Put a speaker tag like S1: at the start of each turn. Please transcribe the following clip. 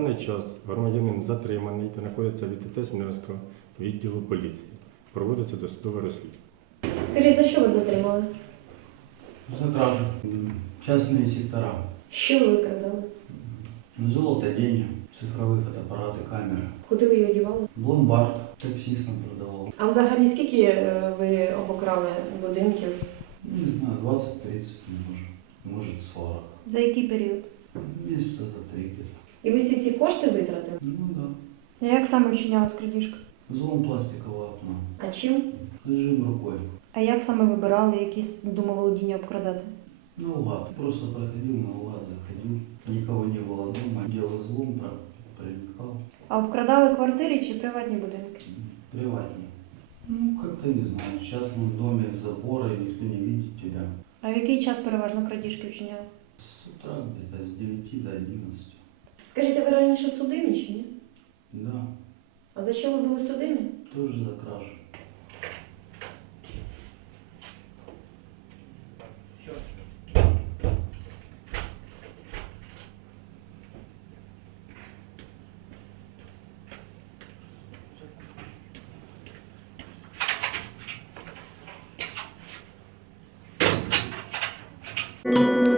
S1: даний час громадянин затриманий та знаходиться в ІТТ Смілянського відділу поліції. Проводиться досудове розслідування.
S2: Скажіть, за що ви затримали?
S3: За кражу. Частные сектора.
S2: Що ви викрадали?
S3: Золото, деньги, цифровые фотоаппараты, камеры.
S2: Куди ви її одягали?
S3: В ломбард таксистам продавал.
S2: А взагалі скільки ви обокрали будинків?
S3: Не знаю, 20-30 может 40.
S2: За який період?
S3: Месяца за 3 где-то.
S2: І ви всі ці кошти витратили?
S3: Ну да.
S4: А як саме вчинялась крадіжка?
S3: Взлом пластикового окна.
S2: А чим?
S3: Зажим рукой.
S4: А як саме вибирали якісь домоволодіння обкрадати?
S3: Наугад. Просто проходил наугад, заходил. Никого не было дома. Делал взлом, проникал.
S4: А обкрадали квартири чи приватні будинки?
S3: Приватнее. Ну, как-то не знаю. В частном доме заборы, никто не видит тебя.
S4: А в який час переважно крадіжки вчиняли?
S3: С утра где-то с 9 до 11.
S2: Скажіть, а ви раніше судимі чи ні?
S3: Да,
S2: А за що ви були судимі?
S3: тоже за кражу.
S2: Thank you.